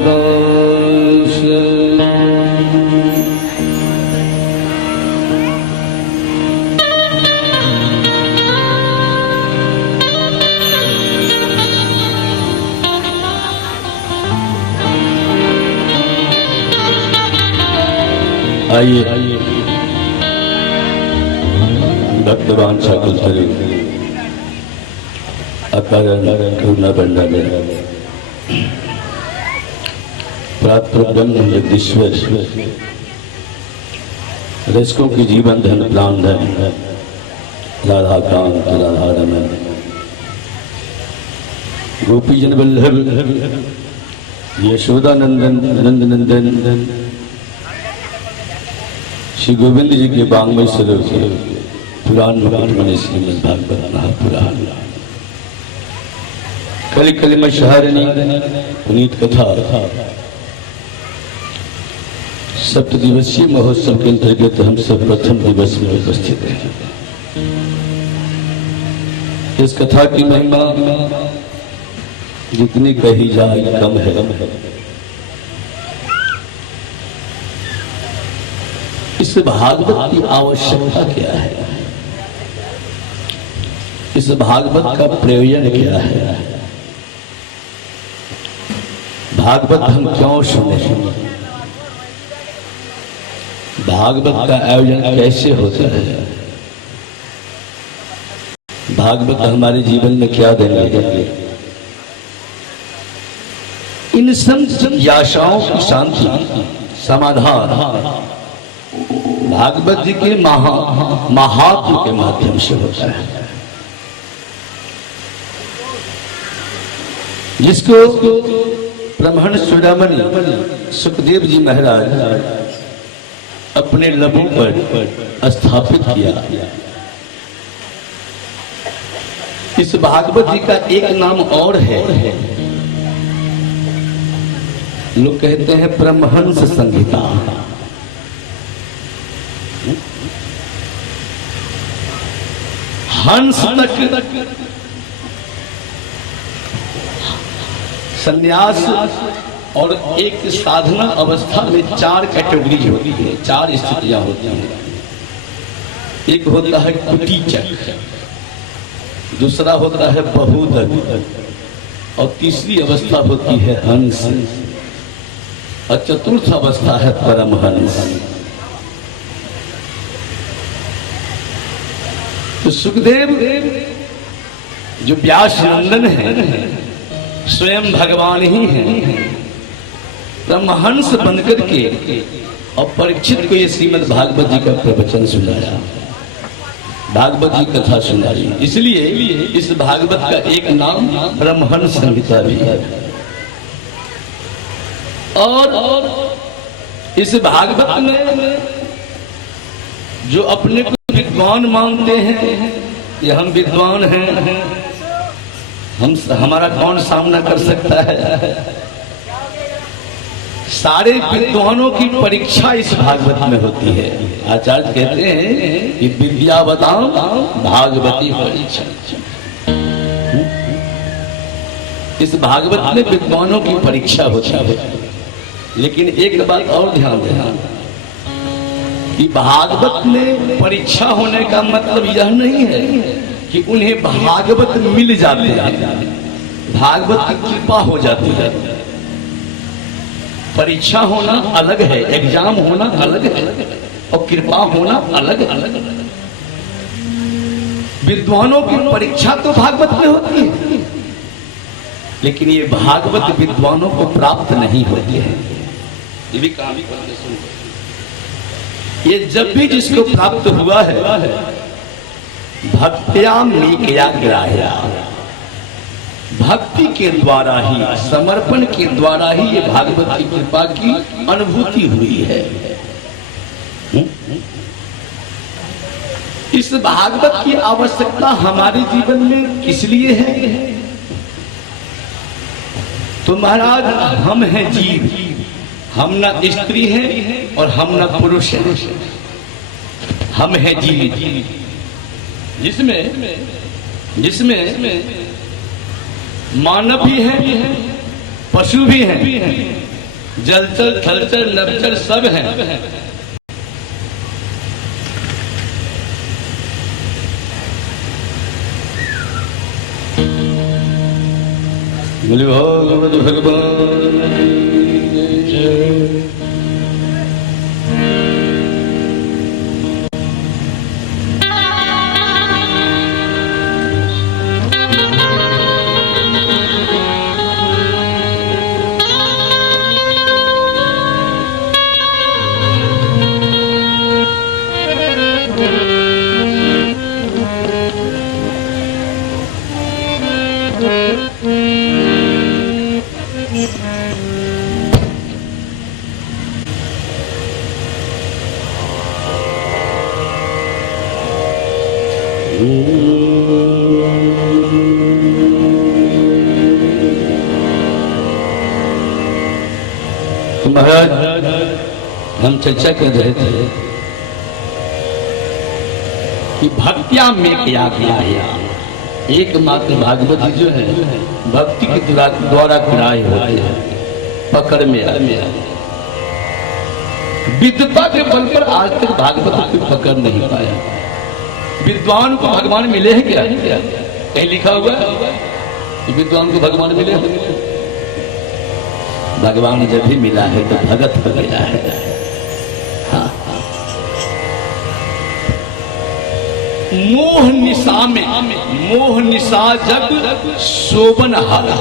दास। आइए भक्तवान ठाकुर अकारण करुणा भंडार प्राप्त ब्रह्म जगदीश्वर रसकों की जीवन धन प्राण धन राधा कांत राधा रमन गोपी जन वल्लभ यशोदा नंदन नंद नंदन श्री गोविंद जी के बांग्मय सरोवर से पुराण मुकुटमणि श्रीमद् भागवत महापुराण कलि कलिमषहारिणी पुनीत कथा सप्त दिवसीय महोत्सव के अंतर्गत हम सब प्रथम दिवस में उपस्थित हैं। इस कथा की महिमा जितनी कही जाए कम है। इस भागवत की आवश्यकता क्या है, इस भागवत का प्रयोजन क्या है, भागवत हम क्यों सुने, भागवत का आयोजन कैसे होता है, भागवत हमारे जीवन में क्या देंगे, इन सब जिज्ञासाओं की शांति समाधान भागवत जी के महात्म के माध्यम से होता है, जिसको ब्रह्मण्य चूड़ामणि सुखदेव जी महाराज अपने लबों पर स्थापित किया। इस भागवत जी का एक नाम और है, लोग कहते हैं ब्रह्महंस संहिता। हंस तक संन्यास और एक साधना अवस्था में चार कैटेगरीज होती है, चार स्थितियां होती हैं। एक होता है कुटीचक, दूसरा होता है बहुदक और तीसरी अवस्था होती है हंस और चतुर्थ अवस्था है परमहंस। तो सुखदेव जो व्यास नंदन है स्वयं भगवान ही है, ब्रह्महंस बनकर के और परीक्षित को ये श्रीमद् भागवत जी का प्रवचन सुनाया, भागवत जी कथा सुनाई। इसलिए इस भागवत का एक नाम ब्रह्महंस संहिता भी है। और इस भागवत में जो अपने को विद्वान मानते हैं कि हम विद्वान हैं, हमारा कौन सामना कर सकता है, सारे विद्वानों की परीक्षा इस भागवत में होती है। आचार्य कहते हैं कि विद्या बताओ भागवती परीक्षा। इस भागवत में विद्वानों की परीक्षा होती है। लेकिन एक बात और ध्यान देना कि भागवत में परीक्षा होने का मतलब यह नहीं है कि उन्हें भागवत मिल जाते हैं, भागवत की कृपा हो जाती है। परीक्षा होना अलग है, एग्जाम होना अलग है और कृपा होना अलग अलग। विद्वानों की परीक्षा तो भागवत में होती है, लेकिन ये भागवत विद्वानों को प्राप्त नहीं होती है। ये भी कहानी करके सुनो। ये जब भी जिसको प्राप्त हुआ है भक्त्या मेकया ग्राह्या, भक्ति के द्वारा ही, समर्पण के द्वारा ही ये भागवत की कृपा की अनुभूति हुई है। इस भागवत की आवश्यकता हमारे जीवन में किस लिए है? तो महाराज हम हैं जीव, हम न स्त्री हैं और हम न पुरुष हैं, हम हैं जीव, जिसमें मानव भी है पशु भी हैं, जलचर थलचर नभचर सब हैं। बोले भगवत भगवान जय। महाराज हम चर्चा कर रहे थे कि भक्तिया में क्या किया है। एकमात्र भागवत जो है भक्ति के द्वारा खुराए होते हैं, पकड़ में विद्वता के बल पर आज तक भागवत को पकड़ नहीं पाया। विद्वान को भगवान मिले हैं क्या? कहीं लिखा हुआ है कि विद्वान को भगवान मिले हैं? भगवान जब भी मिला है तो भगत हो गया है। हाँ। मोह निशा में, मोह निशा जब शोभन हारा,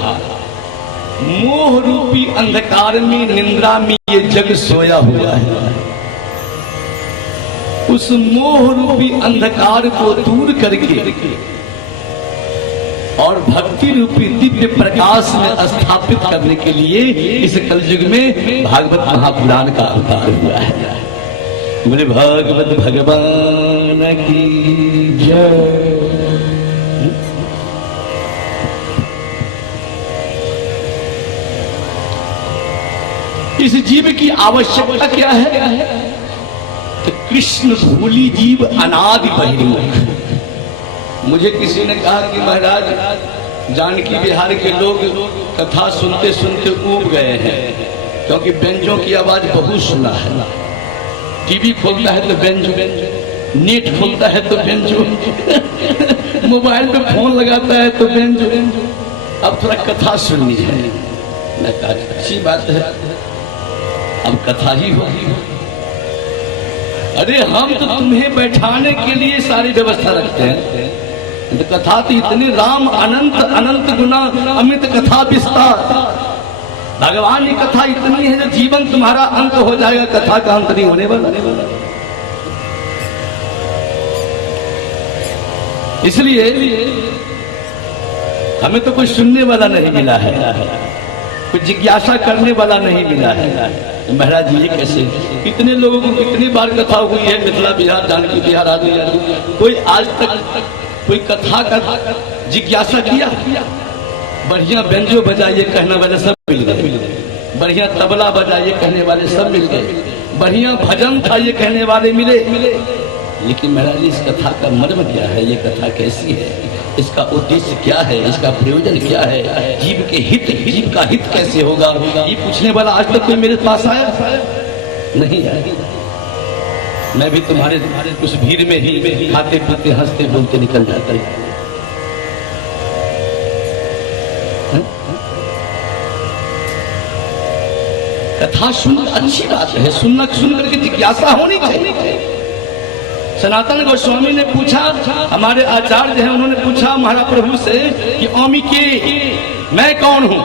मोह रूपी अंधकार में निंद्रा में ये जग सोया हुआ है। उस मोह रूपी अंधकार को दूर करके और भक्ति रूपी दिव्य प्रकाश में स्थापित करने के लिए इस कलयुग में भागवत महापुराण का अवतार हुआ है। बोले भागवत भगवान की जय। इस जीव की आवश्यकता क्या है? तो कृष्ण भूली जीव अनादि बहिर्मुख। मुझे किसी ने कहा कि महाराज जानकी बिहार के लोग कथा सुनते सुनते ऊब गए हैं, क्योंकि व्यंजों की आवाज बहुत सुना है। टीवी खोलता है तो व्यंजो, नेट खोलता है तो व्यंजो, मोबाइल पे फोन लगाता है तो व्यंजो। अब थोड़ा कथा सुननी है। मैं कहा अच्छी बात है, अब कथा ही होगी। अरे हम तो तुम्हें बैठाने के लिए सारी व्यवस्था रखते हैं, तो कथा तो इतनी राम अनंत अनंत गुना अमित कथा विस्तार। भगवान की कथा इतनी है जो जीवन तुम्हारा अंत हो जाएगा, कथा का अंत नहीं होने वाला। इसलिए हमें तो कोई सुनने वाला नहीं मिला है, कोई जिज्ञासा करने वाला नहीं मिला है। महाराज जी ये कैसे? कितने लोगों को कितनी बार कथा हुई है, मिथिला बिहार जानकी बिहार आदि, कोई आज तक कोई कथा का जिज्ञासा किया? बढ़िया बेंजो बजाइए कहने वाले सब मिल गए, बढ़िया तबला बजाइए कहने वाले सब मिल गए, बढ़िया भजन था ये कहने वाले मिले। लेकिन महाराज इस कथा का मर्म क्या है? ये कथा कैसी है? इसका उद्देश्य क्या है? इसका प्रयोजन क्या है? जीव के हित, जीव का हित कैसे होगा? ये पूछने वाला आज तक कोई मेरे पास आया नहीं आया। मैं भी तुम्हारे उस भीड़ में ही खाते पीते हंसते बोलते निकल जाता है। कथा सुन अच्छी बात है, सुनना सुन करके जिज्ञासा होनी चाहिए। सनातन गोस्वामी ने पूछा, हमारे आचार्य हैं, उन्होंने पूछा महाप्रभु से कि ओमी के मैं कौन हूं?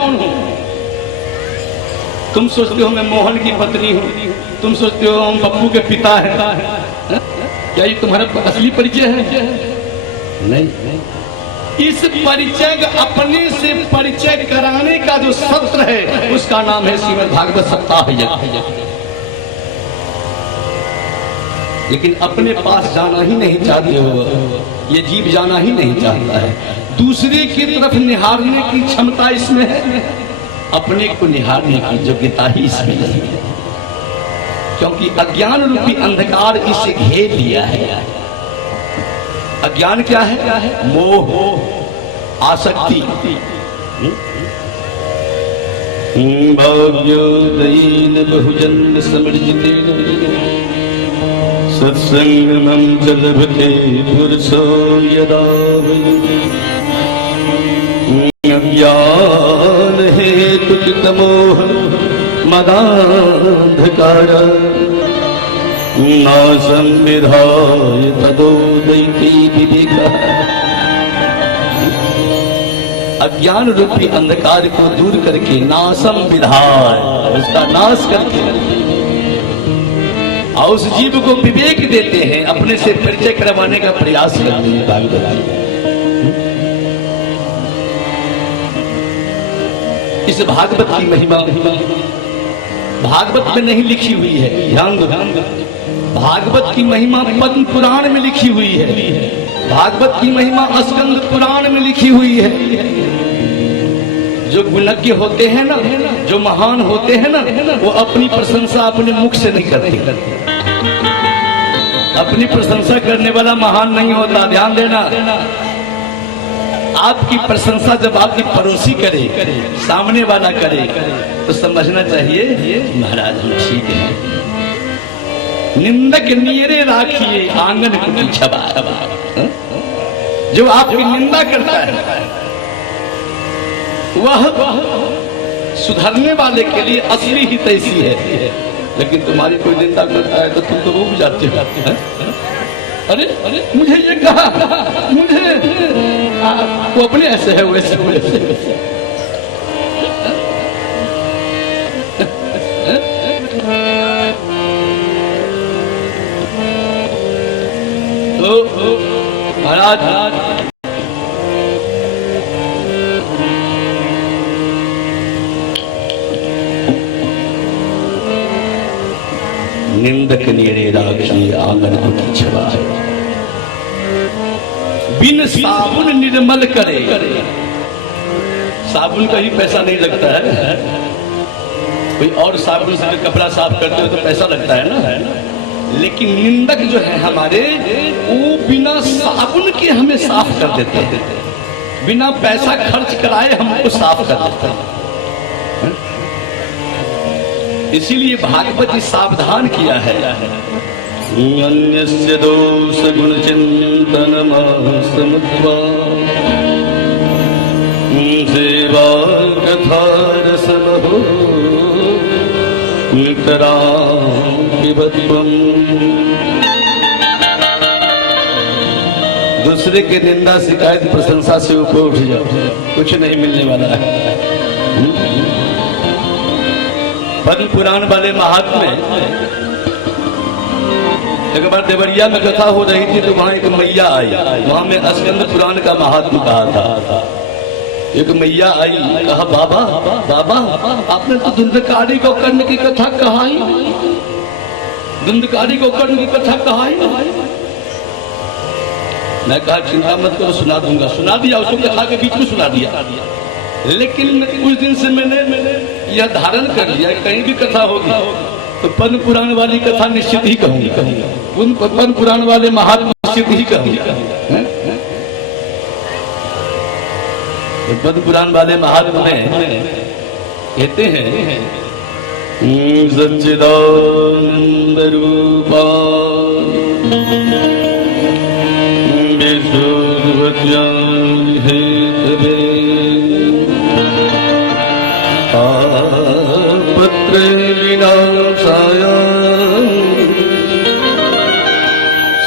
तुम सोचते हो मैं मोहन की पत्नी हूं, तुम सोचते हो हम पप्पू के पिता हैं। क्या ये तुम्हारा असली परिचय है? नहीं। इस परिचय अपने से परिचय कराने का जो सत्र है उसका नाम है श्रीमद् भागवत सप्ताह यज्ञ। लेकिन अपने पास जाना ही नहीं चाहते हो, ये जीव जाना ही नहीं चाहता है। दूसरे की तरफ निहारने की क्षमता इसमें है, अपने को निहारने की योग्यता ही इसमें नहीं है, क्योंकि अज्ञान रूपी अंधकार इसे घेर लिया है। अज्ञान क्या है? मोह, आसक्ति। भाग्योदयेन बहुजन्म समर्जितेन सत्संगमं च लभते पुरुषो यदा अज्ञान हेतुकृतमोह मदान्धकार नासं विधाय तदोदयति विवेकः। अज्ञान रूपी अंधकार को दूर करके नासम विधाय, उसका नाश करके और उस जीव को विवेक देते हैं, अपने से परिचय करवाने का प्रयास करते हैं। इस भागवत की महिमा भागवत में नहीं लिखी हुई है, ध्यान दो। भागवत की महिमा पद्म पुराण में लिखी हुई है, भागवत की महिमा स्कंद पुराण में लिखी हुई है। जो गुणज्ञ होते हैं ना, जो महान होते हैं ना, वो अपनी प्रशंसा अपने मुख से नहीं करते। अपनी प्रशंसा करने वाला महान नहीं होता, ध्यान देना। आपकी प्रशंसा जब आपकी पड़ोसी करे, सामने वाला करे, तो समझना चाहिए महाराज हम ठीक है। निंदक नियरे राखिए आंगन की छबा। जो आपकी निंदा करता है वह सुधरने वाले के लिए असली ही तैसी है, लेकिन तुम्हारी कोई निंदा करता है तो तुम तो रूप जाते हो। अरे अरे मुझे ये कहा, मुझे वो अपने ऐसे है वैसे वैसे। तो महाराज निंदक नेड़े राखी आंगन की छबा, बिन साबुन निर्मल करे। साबुन का ही पैसा नहीं लगता है, कोई और साबुन से कपड़ा साफ करते हो तो पैसा लगता है ना। लेकिन निंदक जो है हमारे, वो बिना साबुन के हमें साफ कर देते हैं, बिना पैसा खर्च कराए हमको साफ कर देते हैं। इसीलिए भागवत जी सावधान किया है। अन्यस्य दोष गुण चिंतनमासमुत्वा सेवा कथा रसमहो नितरां पिबत्वम्। दूसरे के निंदा शिकायत प्रशंसा से ऊपर उठ जाओ, कुछ नहीं मिलने वाला है। पद्म पुराण वाले महात्मे, एक बार देवरिया में कथा हो रही थी तो वहां एक मैया आई। वहां में स्कंद पुराण का महात्मा कहा था। एक मैया आई, कहा बाबा बाबा आपने तो धुंधकारी को कर्ण की कथा कहाई, धुंधकारी को कर्ण की कथा कहाई। मैं कहा चिंता मत करो, सुना दूंगा। सुना दिया, उसको कथा के बीच में सुना दिया। लेकिन कुछ दिन से मैंने यह धारण कर लिया, कहीं भी कथा होगी तो पद्म पुराण वाली कथा निश्चित ही कहूंगा, उन पद्म पुराण वाले महात्मा निश्चित ही कहूंगा। पद्म पुराण वाले महात्मा कहते हैं सच्चिदानंद रूपा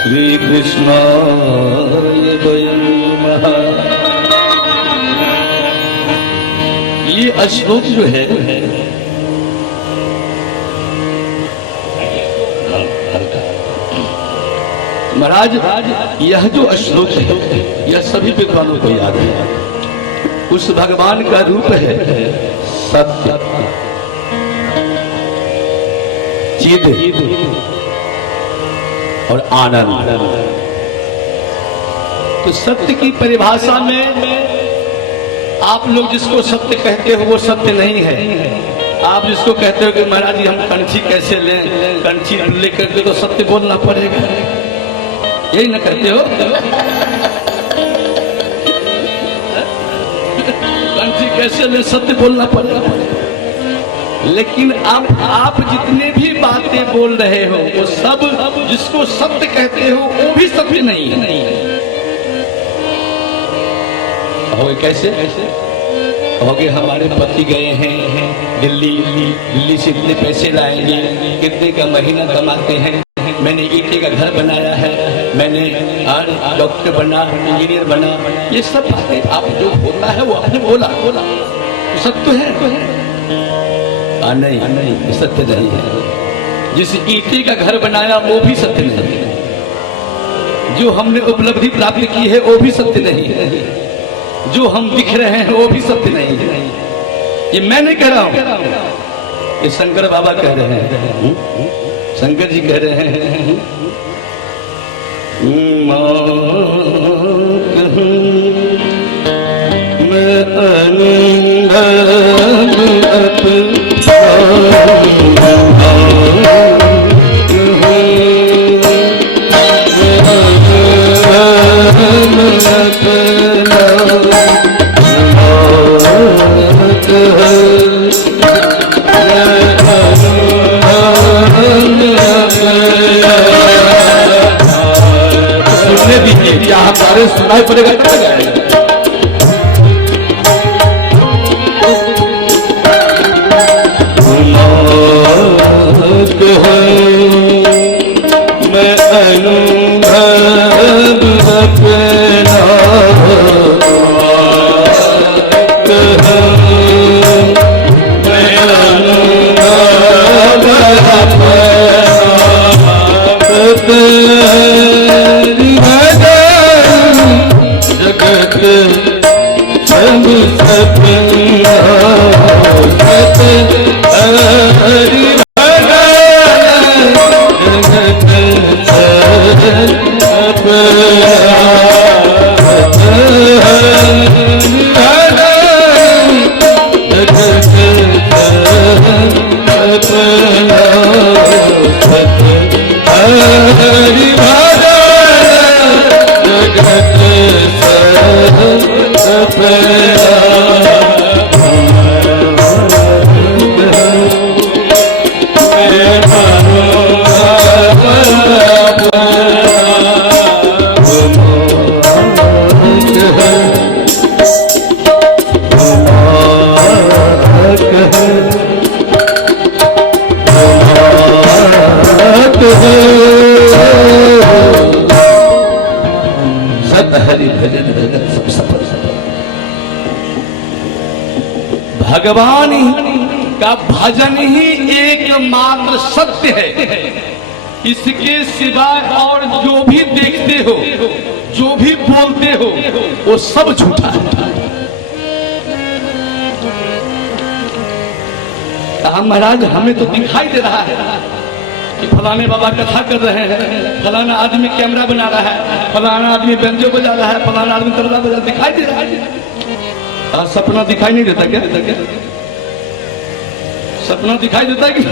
श्री कृष्णाय वयं नमः। ये श्लोक जो है महाराज, यह जो श्लोक है यह सभी विद्वानों को याद है। उस भगवान का रूप है सत्य, चिद और आनंद। तो सत्य की परिभाषा में आप लोग जिसको सत्य कहते हो वो सत्य नहीं है। आप जिसको कहते हो कि महाराज जी हम कंठी कैसे लें, कंठी लेकर के तो सत्य बोलना पड़ेगा, यही ना कहते हो? कंठी कैसे लें, सत्य बोलना पड़ेगा। लेकिन आप जितने भी बातें बोल रहे हो वो सब जिसको सत्य कहते हो वो भी सत्य नहीं है। हो कैसे हो गए? हमारे पति गए हैं दिल्ली से इतने पैसे लाएंगे, कितने का महीना कमाते हैं, मैंने ईंटे का घर बनाया है, मैंने डॉक्टर बना, इंजीनियर बना, ये सब बातें आप जो होता है वो आपने बोला सत्य है। नहीं, सत्य नहीं है। जिस ईंटे का घर बनाया वो भी सत्य नहीं है। जो हमने उपलब्धि प्राप्त की है वो भी सत्य नहीं है। जो हम दिख रहे हैं वो भी सत्य नहीं है। ये मैं नहीं कह रहा हूं, ये शंकर बाबा कह रहे हैं, शंकर जी कह रहे हैं। हमारे सुनाई पड़ेगा मैं अनुभव अपना भगवान का भजन ही एकमात्र सत्य है। इसके सिवाय और जो भी देखते हो, जो भी बोलते हो, वो सब झूठा है। कहा महाराज हमें तो दिखाई दे रहा है कि फलाने बाबा कथा कर रहे हैं, फलाना आदमी कैमरा बना रहा है, फलाना आदमी बेंजो बजा रहा है, फलाना आदमी तबला बजा, दिखाई दे रहा है। सपना दिखाई नहीं देता क्या? सपना दिखाई देता है कि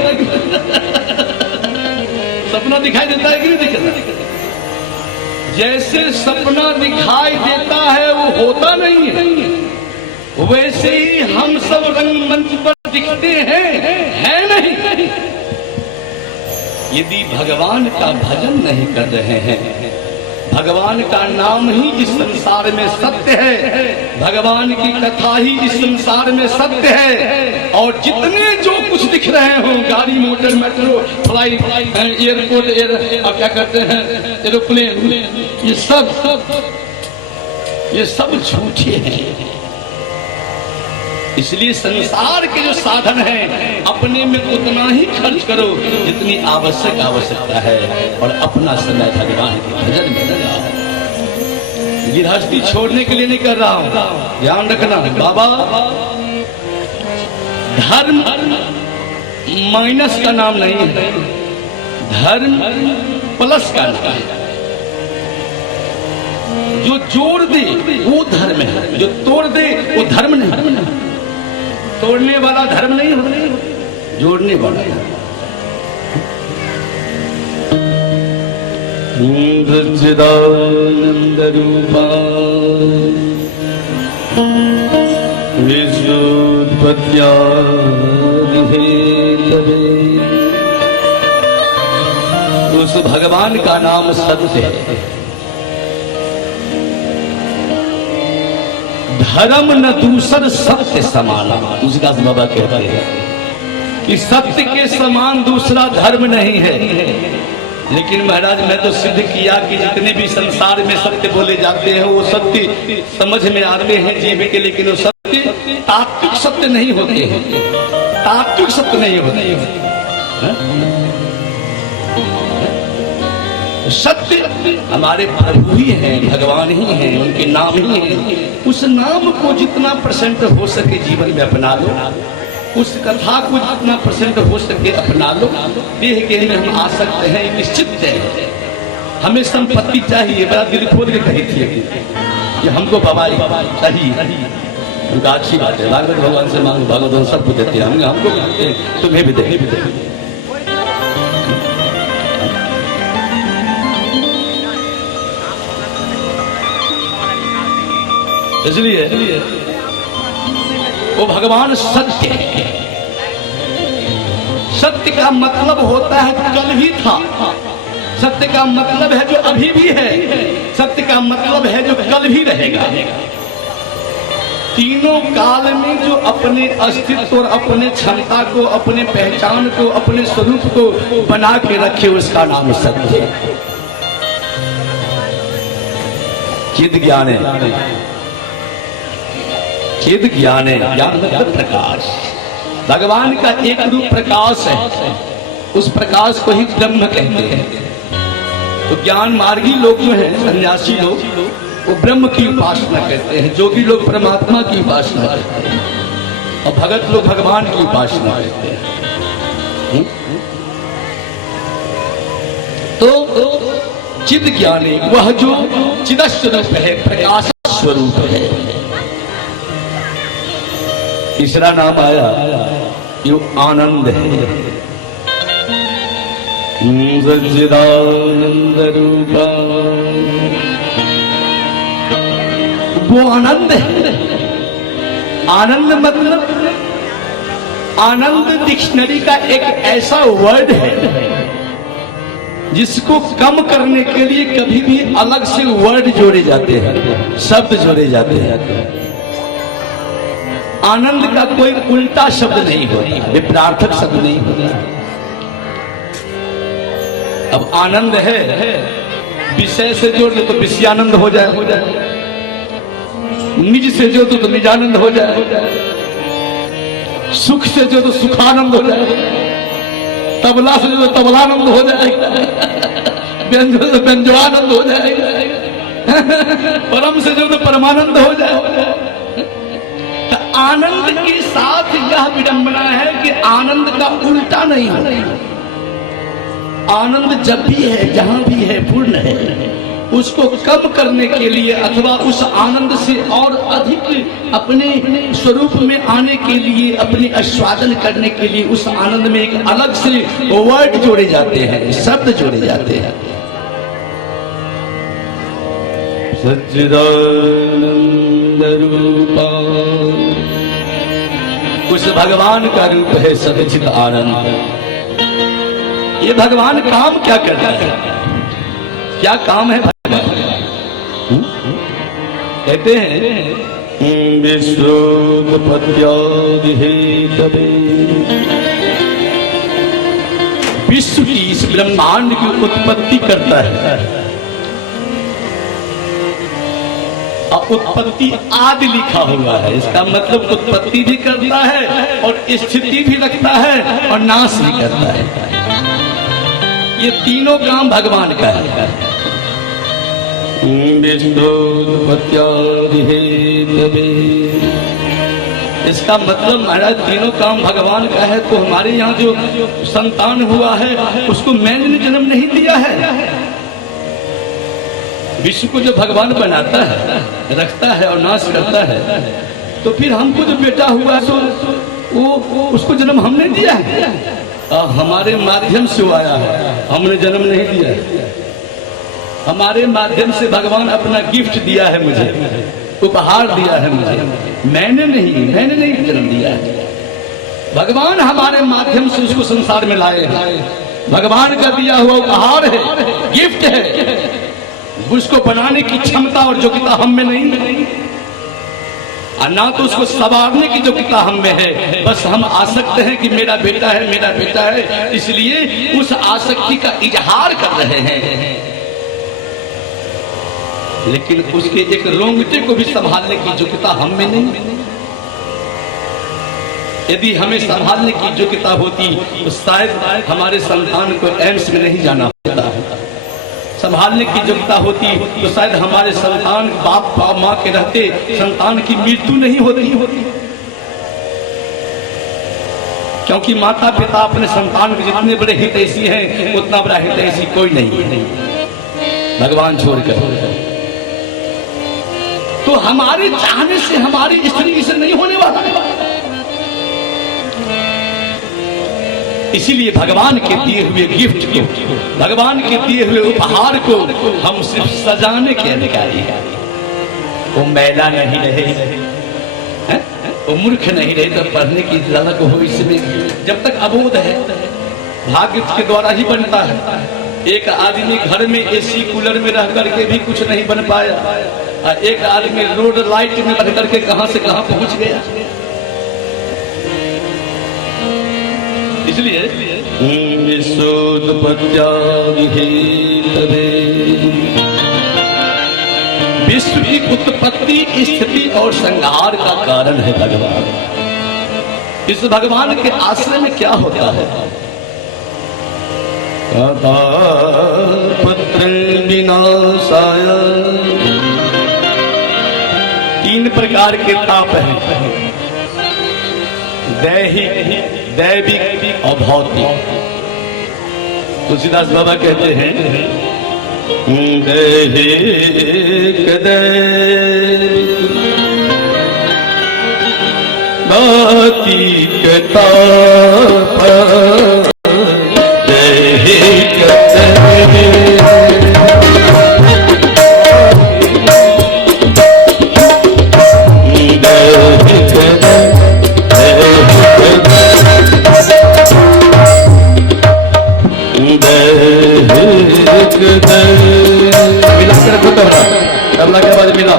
सपना दिखाई देता है कि नहीं दिखता? जैसे सपना दिखाई देता है वो होता नहीं है, वैसे ही हम सब रंगमंच पर दिखते हैं, है नहीं। यदि भगवान का भजन नहीं कर रहे हैं, भगवान का नाम ही इस संसार में सत्य है, भगवान की कथा ही इस संसार में सत्य है, और जितने जो कुछ दिख रहे हो, गाड़ी मोटर मेट्रो फ्लाइट एयरपोर्ट और क्या कहते हैं एरोप्लेन, ये सब झूठे हैं। इसलिए संसार के जो साधन है अपने में उतना ही खर्च करो जितनी आवश्यकता है, और अपना समय भगवान के भजन में लगाओ। गृहस्थी छोड़ने के लिए नहीं कर रहा हूं, ध्यान रखना बाबा। धर्म माइनस का नाम नहीं है, धर्म प्लस का नाम है। जो जोड़ दे वो धर्म है, जो तोड़ दे वो धर्म नहीं। तोड़ने वाला धर्म नहीं हो, जोड़ने वाला सच्चिदानंद रूपा विशुद्धपत्यादि है तबे। उस भगवान का नाम सत्य है। धर्म न दूसर सत्य समाना, तुलसीदास बाबा कहते हैं कि सत्य के समान दूसरा धर्म नहीं है। लेकिन महाराज मैं तो सिद्ध किया कि जितने भी संसार में सत्य बोले जाते हैं वो सत्य समझ में आते हैं जीव के, लेकिन वो सत्य तात्विक सत्य नहीं होते हैं, तात्विक सत्य नहीं होते हैं। सत्य हमारे प्रभु ही हैं, भगवान ही हैं, उनके नाम ही हैं। उस नाम को जितना परसेंट हो सके जीवन में अपना लो, उस कथा को जितना परसेंट हो सके अपना लो। देह के में हम आ सकते हैं, निश्चित है। हमें संपत्ति चाहिए, बड़ा दिल खोल के कही थी कि हमको बाबा चाहिए, उनका अच्छी बात है। भागवत भगवान से मांगो, भगवान सबको देते हैं, हमको तुम्हें भी दे। इसलिए वो भगवान सत्य है। सत्य का मतलब होता है कल भी था, सत्य का मतलब है जो अभी भी है, सत्य का मतलब है जो कल भी रहेगा। तीनों काल में जो अपने अस्तित्व और अपने क्षमता को, अपने पहचान को, अपने स्वरूप को बना के रखे, उसका नाम सत्य है। चिद ज्ञान है, चिद ज्ञान है, ज्ञान मतलब प्रकाश। भगवान का एक रूप प्रकाश है, उस प्रकाश को ही ब्रह्म कहते हैं। तो ज्ञान मार्गी लोग जो हैं, सन्यासी लोग, वो ब्रह्म की उपासना करते हैं, जोगी लोग परमात्मा की उपासना करते हैं, और भगत लोग भगवान की उपासना करते हैं। तो चिद ज्ञानी वह जो चिदस्वरूप है, प्रकाश स्वरूप है। तीसरा नाम आया यो आनंद है, सच्चिदानंद रूपा। वो आनंद है। आनंद मतलब, आनंद डिक्शनरी का एक ऐसा वर्ड है जिसको कम करने के लिए कभी भी अलग से वर्ड जोड़े जाते हैं, शब्द जोड़े जाते हैं। आनंद का कोई उल्टा शब्द नहीं होता, विपरीतार्थक शब्द नहीं होता। अब आनंद है, विषय से जोड़ दो तो विषयानंद हो जाए, निज से जोड़ दो तो निजानंद हो जाए, सुख से जो तो सुखानंद हो जाए, तबला से जो तो तबलानंद हो जाएगा, व्यंजन से व्यंजनानंद हो जाएगा, परम से जो तो परमानंद हो जाएगा। आनंद के साथ यह विडंबना है कि आनंद का उल्टा नहीं होता। आनंद जब भी है, जहां भी है, पूर्ण है। उसको कम करने के लिए अथवा उस आनंद से और अधिक अपने स्वरूप में आने के लिए, अपने आस्वादन करने के लिए उस आनंद में एक अलग से वर्ड जोड़े जाते हैं, शब्द जोड़े जाते हैं। सच्चिदानंद रूपा, उस भगवान का रूप है सच्चिद आनंद। ये भगवान काम क्या करता है, क्या काम है भगवान? कहते हैं विश्वोत्पत्त्यादि हेतवे, विश्व की, इस ब्रह्मांड की उत्पत्ति करता है। उत्पत्ति आदि लिखा हुआ है, इसका मतलब उत्पत्ति भी करता है और स्थिति भी रखता है और नाश भी करता है। ये तीनों काम भगवान का है। इसका मतलब महाराज तीनों काम भगवान का है। तो हमारे यहाँ जो संतान हुआ है उसको मैंने जन्म नहीं दिया है। विश्व को जो भगवान बनाता है, रखता है और नाश करता है, तो फिर हमको जो बेटा हुआ तो वो उसको जन्म हमने दिया है, हमारे माध्यम से वो आया है, हमने जन्म नहीं दिया है। हमारे माध्यम से भगवान अपना गिफ्ट दिया है, मुझे उपहार दिया है, मुझे मैंने नहीं जन्म दिया है। भगवान हमारे माध्यम से उसको संसार में लाए हैं। भगवान का दिया हुआ उपहार है, गिफ्ट है। उसको बनाने की क्षमता और योग्यता हम में नहीं, और ना तो उसको संवारने की योग्यता हम में है। बस हम आसक्त हैं कि मेरा बेटा है, मेरा बेटा है, इसलिए उस आसक्ति का इजहार कर रहे हैं। लेकिन उसके एक रोंगटे को भी संभालने की योग्यता हम में नहीं। यदि हमें संभालने की योग्यता होती तो शायद हमारे संतान को एम्स में नहीं जाना होता। संभालने की योग्यता होती तो शायद हमारे संतान बाप माँ के रहते संतान की मृत्यु नहीं होती। क्योंकि माता पिता अपने संतान के जितने बड़े हितैषी हैं उतना बड़ा हितैषी कोई नहीं है, भगवान छोड़कर। तो हमारे चाहने से हमारी स्त्री से नहीं होने वाला। इसीलिए भगवान के दिए हुए गिफ्ट को, भगवान के दिए हुए उपहार को हम सिर्फ सजाने के अधिकारी हैं। वो मैला नहीं रहे, वो मूर्ख नहीं रहे, तो पढ़ने की ललक हो इसमें। जब तक अबोध है, भाग्य के द्वारा ही बनता है। एक आदमी घर में एसी कूलर में रह करके भी कुछ नहीं बन पाया, और एक आदमी रोड लाइट में बन करके कहां से कहां पहुंच गया। इसलिए विश्व की उत्पत्ति, स्थिति और संहार का कारण है भगवान। इस भगवान के आश्रय में क्या होता है? पत्र विनाशाय, 3 प्रकार के ताप हैं, दैहिक, दैविक और भौतिक। तुलसीदास बाबा कहते हैं दैहिक भौतिक ताप, दैहिक तबला के बाद मिला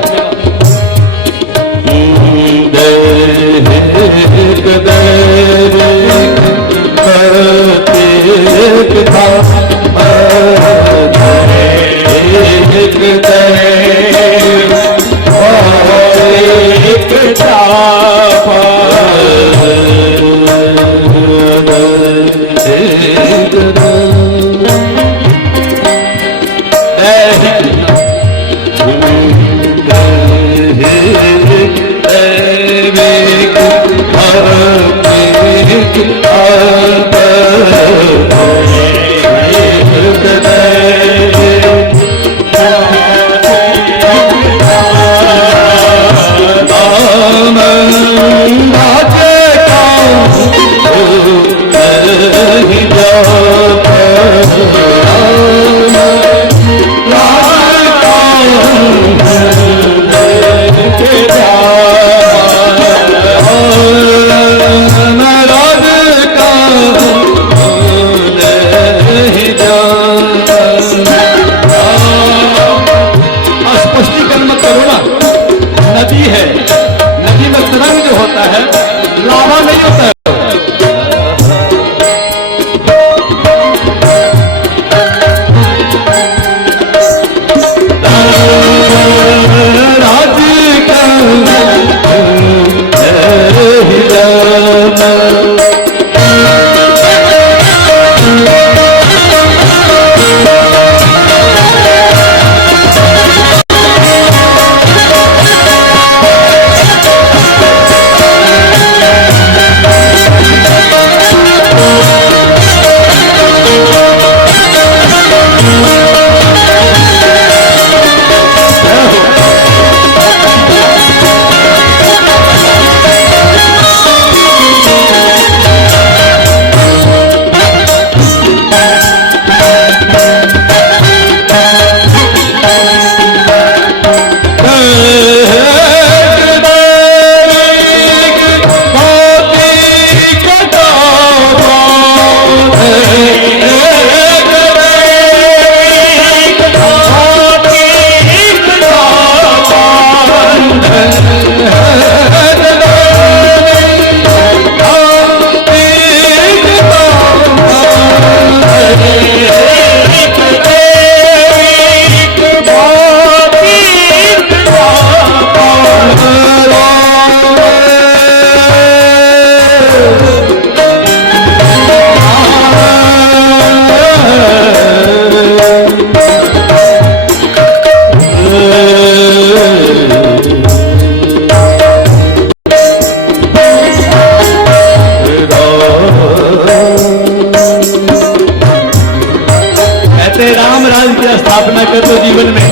कहते राम राज की स्थापना कर दो जीवन में,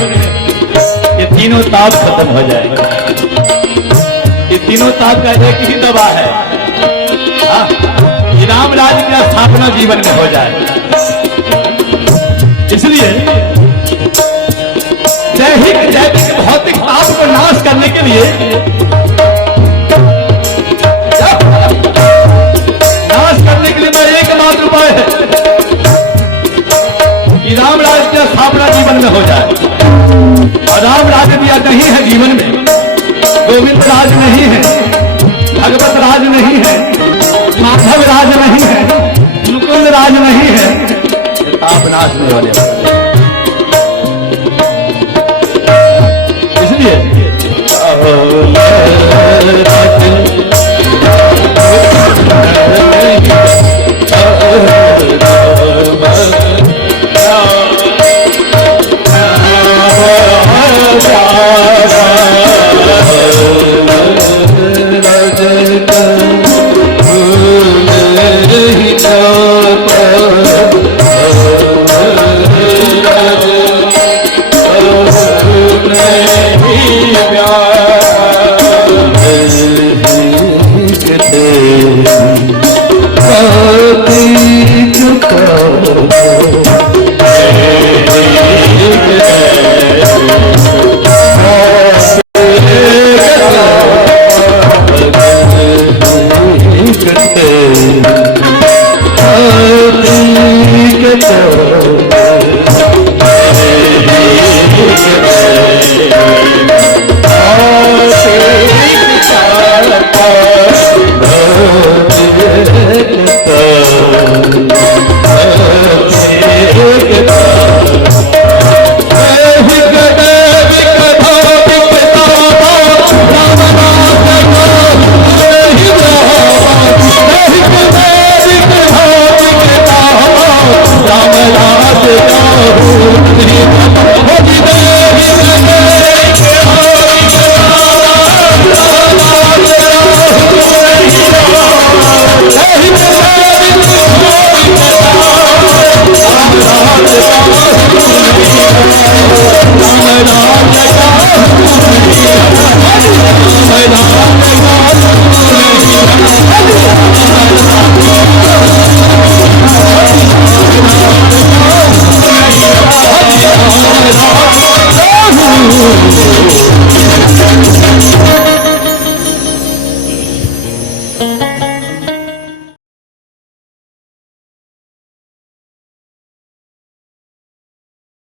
ये तीनों ताप खत्म हो जाएगा। ये तीनों ताप का एक ही दवा है, ये राम राज की स्थापना जीवन में हो जाए। इसलिए दैहिक जैविक भौतिक ताप को नाश करने के लिए, नाश करने के लिए मैं एकमात्र उपाय है कि राम राज की स्थापना जीवन में हो जाए। और राम राज दिया नहीं है जीवन में, गोविंद राज नहीं है, भगवत राज नहीं है, माधव राज नहीं है, मुकुंद राज नहीं है, ताप नाश नहीं होने वाला। इसलिए